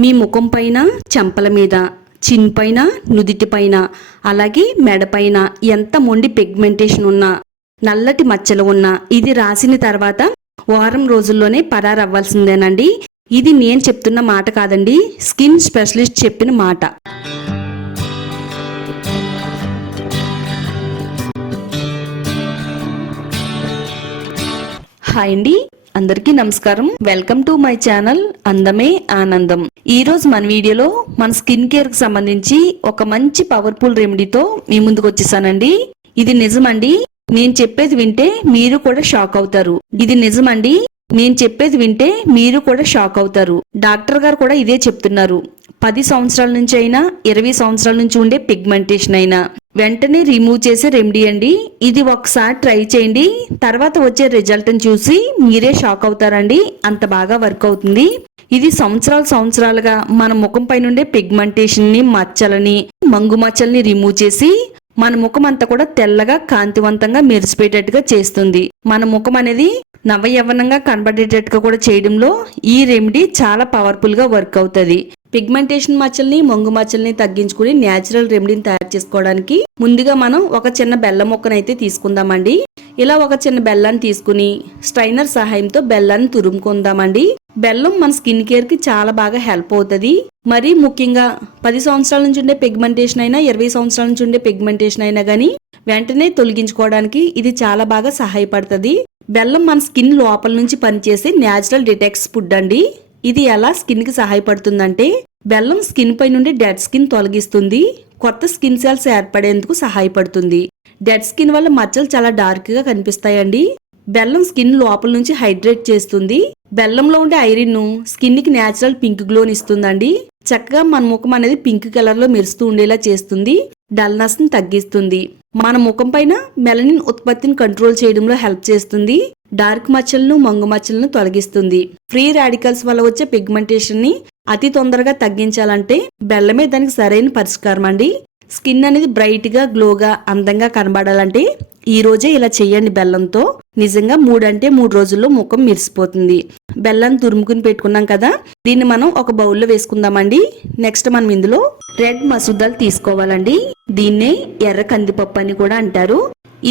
మీ ముఖం పైన, చెంపల మీద, చిన్ పైన, నుదిటి పైన, అలాగే మెడ పైన ఎంత మొండి పిగ్మెంటేషన్ ఉన్నా, నల్లటి మచ్చలు ఉన్నా ఇది రాసిన తర్వాత వారం రోజుల్లోనే పరారవ్వాల్సిందేనండి. ఇది నేను చెప్తున్న మాట కాదండి, స్కిన్ స్పెషలిస్ట్ చెప్పిన మాట. హాయ్ అండి, అందరికీ నమస్కారం. వెల్కమ్ టు మై ఛానల్ అందమే ఆనందం. ఈ రోజు మన వీడియోలో మన స్కిన్ కేర్ కి సంబంధించి ఒక మంచి పవర్ఫుల్ రెమెడీతో మీ ముందుకు వచ్చేసానండి. ఇది నిజమండి, నేను చెప్పేది వింటే మీరు కూడా షాక్ అవుతారు. ఇది నిజమండి, నేను చెప్పేది వింటే మీరు కూడా షాక్ అవుతారు. డాక్టర్ గారు కూడా ఇదే చెప్తున్నారు. 10 సంవత్సరాల నుంచి అయినా 20 సంవత్సరాల నుంచి ఉండే పిగ్మెంటేషన్ అయినా వెంటనే రిమూవ్ చేసే రెమెడీ అండి. ఇది ఒకసారి ట్రై చేయండి, తర్వాత వచ్చే రిజల్ట్ ని చూసి మీరే షాక్ అవుతారండి. అంత బాగా వర్క్ అవుతుంది. ఇది సంవత్సరాలుగా మన ముఖం పైన ఉండే పిగ్మెంటేషన్ ని, మచ్చలని, మంగు మచ్చల్ని రిమూవ్ చేసి మన ముఖం అంతా కూడా తెల్లగా కాంతివంతంగా మెరిసిపోయేటట్టుగా చేస్తుంది. మన ముఖం అనేది నవయవ్వనంగా కనబడేటట్టుగా కూడా చేయడంలో ఈ రెమెడీ చాలా పవర్ఫుల్ గా వర్క్ అవుతుంది. పిగ్మెంటేషన్ మచ్చల్ని, మంగు మచ్చల్ని తగ్గించుకుని న్యాచురల్ రెమెడీని తయారు చేసుకోవడానికి ముందుగా మనం ఒక చిన్న బెల్లం ముక్కనైతే తీసుకుందామండి. ఇలా ఒక చిన్న బెల్లాన్ని తీసుకుని స్ట్రైనర్ సహాయంతో బెల్లాన్ని తురుముకుందామండి. బెల్లం మన స్కిన్ కేర్ కి చాలా బాగా హెల్ప్ అవుతుంది. మరి ముఖ్యంగా 10 సంవత్సరాల నుంచి ఉండే పిగ్మెంటేషన్ అయినా 20 సంవత్సరాల నుంచి ఉండే పిగ్మెంటేషన్ అయినా గానీ వెంటనే తొలగించుకోవడానికి ఇది చాలా బాగా సహాయపడుతుంది. బెల్లం మన స్కిన్ లోపల నుంచి పనిచేసే న్యాచురల్ డిటాక్స్ ఫుడ్ అండి. ఇది ఎలా స్కిన్ కి సహాయపడుతుందంటే బెల్లం స్కిన్ పై నుండి డెడ్ స్కిన్ తొలగిస్తుంది, కొత్త స్కిన్ సెల్స్ ఏర్పడేందుకు సహాయపడుతుంది. డెడ్ స్కిన్ వల్ల మచ్చలు చాలా డార్క్ గా కనిపిస్తాయండి. బెల్లం స్కిన్ లోపల నుంచి హైడ్రేట్ చేస్తుంది. బెల్లంలో ఉండే ఐరన్ స్కిన్ కి న్యాచురల్ పింక్ గ్లోని ఇస్తుందండి. చక్కగా మన ముఖం అనేది పింక్ కలర్ లో మెరుస్తూ ఉండేలా చేస్తుంది. డల్నెస్ ని తగ్గిస్తుంది. మన ముఖం పైన మెలనిన్ ఉత్పత్తిని కంట్రోల్ చేయడంలో హెల్ప్ చేస్తుంది. డార్క్ మచ్చలను, మంగు మచ్చలను తొలగిస్తుంది. ఫ్రీ రాడికల్స్ వల్ల వచ్చే పిగ్మెంటేషన్ ని అతి తొందరగా తగ్గించాలంటే బెల్లమే దానికి సరైన పరిష్కారం అండి. స్కిన్ అనేది బ్రైట్ గా, గ్లోగా, అందంగా కనబడాలంటే ఈ రోజే ఇలా చెయ్యండి బెల్లంతో. నిజంగా 3 రోజుల్లో ముఖం మెరిసిపోతుంది. బెల్లాన్ని తురుముకుని పెట్టుకున్నాం కదా, దీన్ని మనం ఒక బౌల్లో వేసుకుందామండి. నెక్స్ట్ మనం ఇందులో రెడ్ మసూర్ దాల్ తీసుకోవాలండి. దీన్నే ఎర్ర కందిపప్పు అని కూడా అంటారు.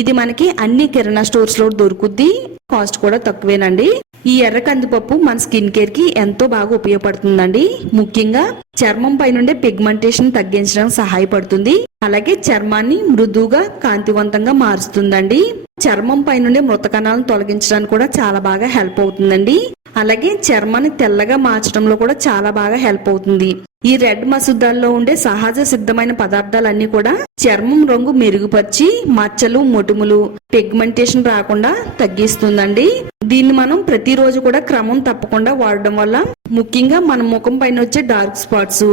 ఇది మనకి అన్ని కిరాణా స్టోర్స్ లో దొరుకుద్ది, కాస్ట్ కూడా తక్కువేనండి. ఈ ఎర్ర కందిపప్పు మన స్కిన్ కేర్ కి ఎంతో బాగా ఉపయోగపడుతుందండి. ముఖ్యంగా చర్మం పై నుండే పిగ్మెంటేషన్ తగ్గించడానికి సహాయపడుతుంది. అలాగే చర్మాన్ని మృదువుగా, కాంతివంతంగా మారుస్తుందండి. చర్మం పై నుండే మృత కణాలను తొలగించడానికి కూడా చాలా బాగా హెల్ప్ అవుతుందండి. అలాగే చర్మాన్ని తెల్లగా మార్చడంలో కూడా చాలా బాగా హెల్ప్ అవుతుంది. ఈ రెడ్ మసూర్ దాల్లో ఉండే సహజ సిద్ధమైన పదార్థాలన్నీ కూడా చర్మం రంగు మెరుగుపరిచి మచ్చలు, మొటిములు, పిగ్మెంటేషన్ రాకుండా తగ్గిస్తుందండి. దీన్ని మనం ప్రతిరోజు కూడా క్రమం తప్పకుండా వాడడం వల్ల ముఖ్యంగా మన ముఖం పైన వచ్చే డార్క్ స్పాట్స్,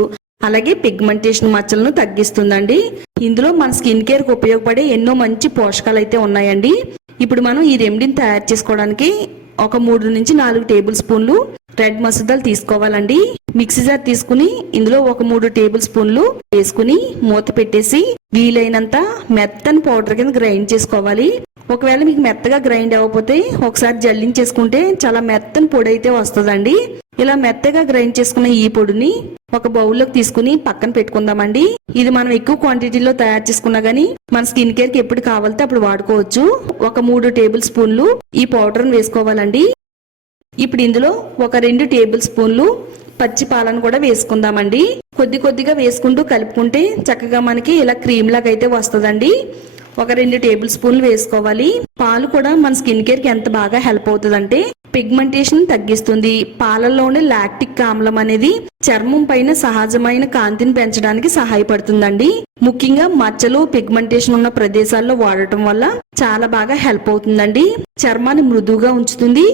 అలాగే పిగ్మెంటేషన్ మచ్చలను తగ్గిస్తుందండి. ఇందులో మన స్కిన్ కేర్ కు ఉపయోగపడే ఎన్నో మంచి పోషకాలు అయితే ఉన్నాయండి. ఇప్పుడు మనం ఈ రెమెడీని తయారు చేసుకోవడానికి ఒక 3 నుంచి 4 టేబుల్ స్పూన్లు రెడ్ మసూర్ దాల్ తీసుకోవాలండి. మిక్సీ జార్ తీసుకుని ఇందులో ఒక 3 టేబుల్ స్పూన్లు వేసుకుని మూత పెట్టేసి వీలైనంత మెత్తని పౌడర్ కింద గ్రైండ్ చేసుకోవాలి. ఒకవేళ మీకు మెత్తగా గ్రైండ్ అవ్వకపోతే ఒకసారి జల్లించేసుకుంటే చాలా మెత్తని పొడి అయితే వస్తుందండి. ఇలా మెత్తగా గ్రైండ్ చేసుకున్న ఈ పొడిని ఒక బౌల్లోకి తీసుకుని పక్కన పెట్టుకుందామండి. ఇది మనం ఎక్కువ క్వాంటిటీలో తయారు చేసుకున్నా గానీ మన స్కిన్ కేర్ కి ఎప్పుడు కావాలితే అప్పుడు వాడుకోవచ్చు. ఒక 3 టేబుల్ స్పూన్లు ఈ పౌడర్ వేసుకోవాలండి. ఇప్పుడు ఇందులో ఒక 2 టేబుల్ స్పూన్లు పచ్చి పాలను కూడా వేసుకుందామండి. కొద్దిగా వేసుకుంటూ కలుపుకుంటే చక్కగా మనకి ఇలా క్రీమ్ లాగా అయితే వస్తుందండి. ఒక 2 టేబుల్ స్పూన్లు వేసుకోవాలి. పాలు కూడా మన స్కిన్ కేర్ కి ఎంత బాగా హెల్ప్ అవుతుందంటే పిగ్మెంటేషన్ తగ్గిస్తుంది. పాలల్లోని లాక్టిక్ ఆమ్లం అనేది చర్మం పైన సహజమైన కాంతిని పెంచడానికి సహాయపడుతుందండి. ముఖ్యంగా మచ్చలు, పిగ్మెంటేషన్ ఉన్న ప్రదేశాల్లో వాడటం వల్ల చాలా బాగా హెల్ప్ అవుతుందండి. చర్మాన్ని మృదువుగా ఉంచుతుంది,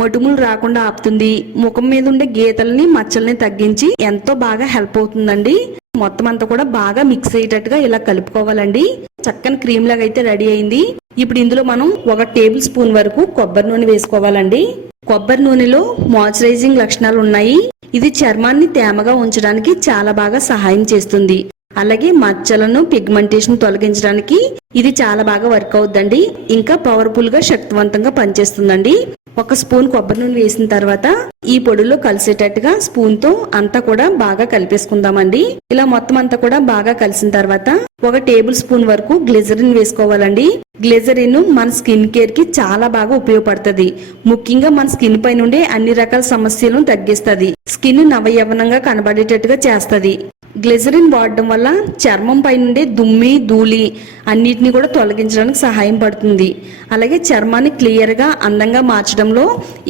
మొటిములు రాకుండా ఆపుతుంది. ముఖం మీద ఉండే గీతల్ని, మచ్చల్ని తగ్గించి ఎంతో బాగా హెల్ప్ అవుతుందండి. మొత్తం అంతా కూడా బాగా మిక్స్ అయ్యేటట్టుగా ఇలా కలుపుకోవాలండి. చక్కని క్రీమ్ లాగా అయితే రెడీ అయింది. ఇప్పుడు ఇందులో మనం 1 టేబుల్ స్పూన్ వరకు కొబ్బరి నూనె వేసుకోవాలండి. కొబ్బరి నూనెలో మాయిశ్చరైజింగ్ లక్షణాలు ఉన్నాయి. ఇది చర్మాన్ని తేమగా ఉంచడానికి చాలా బాగా సహాయం చేస్తుంది. అలాగే మచ్చలను, పిగ్మెంటేషన్ తొలగించడానికి ఇది చాలా బాగా వర్క్ అవుతుందండి. ఇంకా పవర్ఫుల్ గా, శక్తివంతంగా పనిచేస్తుందండి. ఒక స్పూన్ కొబ్బరి నూనె వేసిన తర్వాత ఈ పొడిలో కలిసేటట్టుగా స్పూన్ తో అంతా కూడా బాగా కలిపేసుకుందామండి. ఇలా మొత్తం అంతా కూడా బాగా కలిసిన తర్వాత ఒక టేబుల్ స్పూన్ వరకు గ్లిజరిన్ వేసుకోవాలండి. గ్లిజరిన్ మన స్కిన్ కేర్ కి చాలా బాగా ఉపయోగపడుతుంది. ముఖ్యంగా మన స్కిన్ పై నుండి అన్ని రకాల సమస్యలను తగ్గిస్తుంది. స్కిన్ నవయవనంగా కనబడేటట్టుగా చేస్తుంది. గ్లిజరిన్ వాడడం వల్ల చర్మం పై నుండి దుమ్మి ధూళి అన్నిటిని కూడా తొలగించడానికి సహాయం పడుతుంది. అలాగే చర్మాన్ని క్లియర్ గా అందంగా మార్చడంలో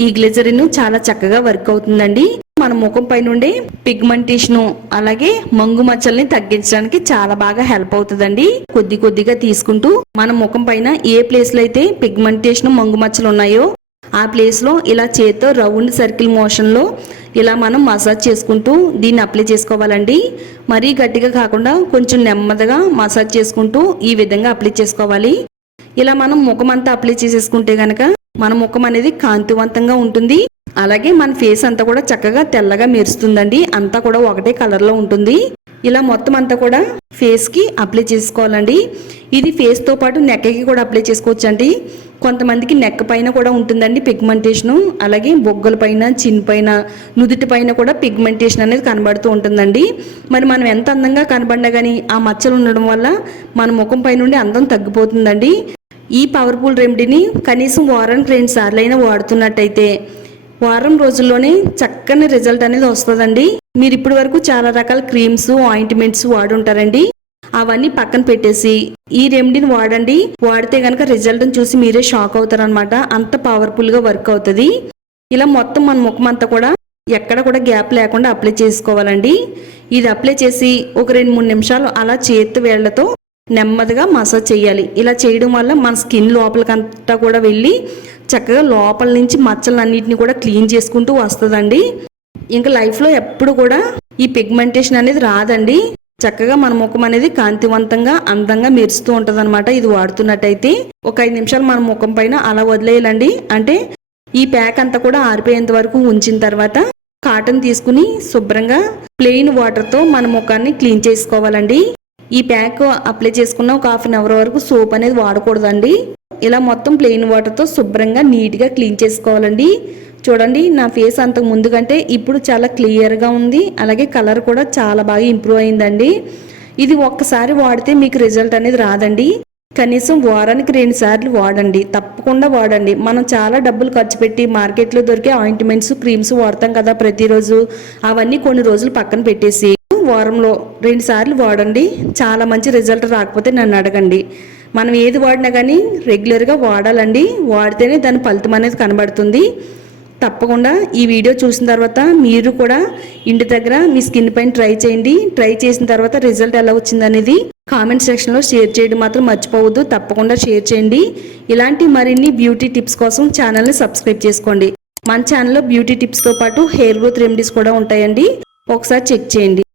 ఈ గ్లిజరిన్ చాలా చక్కగా వర్క్ అవుతుందండి. మన ముఖం పై నుండి పిగ్మెంటేషన్ అలాగే మంగు మచ్చల్ని తగ్గించడానికి చాలా బాగా హెల్ప్ అవుతుందండి. కొద్ది కొద్దిగా తీసుకుంటూ మన ముఖం పైన ఏ ప్లేస్ లో అయితే పిగ్మెంటేషన్ మంగు మచ్చలు ఉన్నాయో ఆ ప్లేస్ లో ఇలా చేత్తో రౌండ్ సర్కిల్ మోషన్ లో ఇలా మనం మసాజ్ చేసుకుంటూ దీన్ని అప్లై చేసుకోవాలండి. మరీ గట్టిగా కాకుండా కొంచెం నెమ్మదిగా మసాజ్ చేసుకుంటూ ఈ విధంగా అప్లై చేసుకోవాలి. ఇలా మనం ముఖం అంతా అప్లై చేసేసుకుంటే గనక మన ముఖం అనేది కాంతివంతంగా ఉంటుంది. అలాగే మన ఫేస్ అంతా కూడా చక్కగా తెల్లగా మెరుస్తుందండి. అంతా కూడా ఒకటే కలర్ లో ఉంటుంది. ఇలా మొత్తం అంతా కూడా ఫేస్ కి అప్లై చేసుకోవాలండి. ఇది ఫేస్ తో పాటు నెక్ కి కూడా అప్లై చేసుకోవచ్చు అండి. కొంతమందికి నెక్ పైన కూడా ఉంటుందండి పిగ్మెంటేషన్. అలాగే బొగ్గల పైన, చిన్ పైన, నుదుటి పైన కూడా పిగ్మెంటేషన్ అనేది కనబడుతూ ఉంటుందండి. మరి మనం ఎంత అందంగా కనబడినా కానీ ఆ మచ్చలు ఉండడం వల్ల మన ముఖం పై నుండి అందం తగ్గిపోతుందండి. ఈ పవర్ఫుల్ రెమెడీని కనీసం వారానికి 2 సార్లైనా వాడుతున్నట్టయితే వారం రోజుల్లోనే చక్కని రిజల్ట్ అనేది వస్తుందండి. మీరు ఇప్పటి వరకు చాలా రకాల క్రీమ్స్, ఆయింట్మెంట్స్ వాడుంటారండి. అవన్నీ పక్కన పెట్టేసి ఈ రెమెడీని వాడండి. వాడితే గనక రిజల్ట్ చూసి మీరే షాక్ అవుతారనమాట. అంత పవర్ఫుల్ గా వర్క్ అవుతుంది. ఇలా మొత్తం మన ముఖం అంతా కూడా ఎక్కడ కూడా గ్యాప్ లేకుండా అప్లై చేసుకోవాలండి. ఇది అప్లై చేసి ఒక 2-3 నిమిషాలు అలా చేతి వేళ్లతో నెమ్మదిగా మసాజ్ చేయాలి. ఇలా చేయడం వల్ల మన స్కిన్ లోపలికంతా కూడా వెళ్ళి చక్కగా లోపల నుంచి మచ్చలన్నిటిని కూడా క్లీన్ చేసుకుంటూ వస్తుందండి. ఇంకా లైఫ్లో ఎప్పుడు కూడా ఈ పిగ్మెంటేషన్ అనేది రాదండి. చక్కగా మన ముఖం అనేది కాంతివంతంగా అందంగా మెరుస్తూ ఉంటది అనమాట. ఇది వాడుతున్నట్టయితే ఒక 5 నిమిషాలు మన ముఖం పైన అలా వదిలేయాలండి. అంటే ఈ ప్యాక్ అంతా కూడా ఆరిపోయేంత వరకు ఉంచిన తర్వాత కాటన్ తీసుకుని శుభ్రంగా ప్లెయిన్ వాటర్ తో మన ముఖాన్ని క్లీన్ చేసుకోవాలండి. ఈ ప్యాక్ అప్లై చేసుకున్న ఒక 1/2 అవర్ వరకు సోప్ అనేది వాడకూడదండి. ఇలా మొత్తం ప్లెయిన్ వాటర్ తో శుభ్రంగా నీట్ గా క్లీన్ చేసుకోవాలండి. చూడండి, నా ఫేస్ అంతకు ముందు కంటే ఇప్పుడు చాలా క్లియర్ గా ఉంది. అలాగే కలర్ కూడా చాలా బాగా ఇంప్రూవ్ అయిందండి. ఇది ఒక్కసారి వాడితే మీకు రిజల్ట్ అనేది రాదండి. కనీసం వారానికి 2 సార్లు వాడండి. తప్పకుండా వాడండి. మనం చాలా డబ్బులు ఖర్చు పెట్టి మార్కెట్లో దొరికే ఆయింట్మెంట్స్, క్రీమ్స్ వాడతాం కదా ప్రతిరోజు. అవన్నీ కొన్ని రోజులు పక్కన పెట్టేసి వారంలో 2 సార్లు వాడండి. చాలా మంచి రిజల్ట్ రాకపోతే నన్ను అడగండి. మనం ఏది వాడినా కానీ రెగ్యులర్గా వాడాలండి. వాడితేనే దాని ఫలితం అనేది కనబడుతుంది. తప్పకుండా ఈ వీడియో చూసిన తర్వాత మీరు కూడా ఇంటి దగ్గర మీ స్కిన్ పైన ట్రై చేయండి. ట్రై చేసిన తర్వాత రిజల్ట్ ఎలా వచ్చిందనేది కామెంట్ సెక్షన్లో షేర్ చేయడం మాత్రం మర్చిపోవద్దు. తప్పకుండా షేర్ చేయండి. ఇలాంటి మరిన్ని బ్యూటీ టిప్స్ కోసం ఛానల్ని సబ్స్క్రైబ్ చేసుకోండి. మన ఛానల్లో బ్యూటీ టిప్స్తో పాటు హెయిర్ గ్రోత్ రెమెడీస్ కూడా ఉంటాయండి. ఒకసారి చెక్ చేయండి.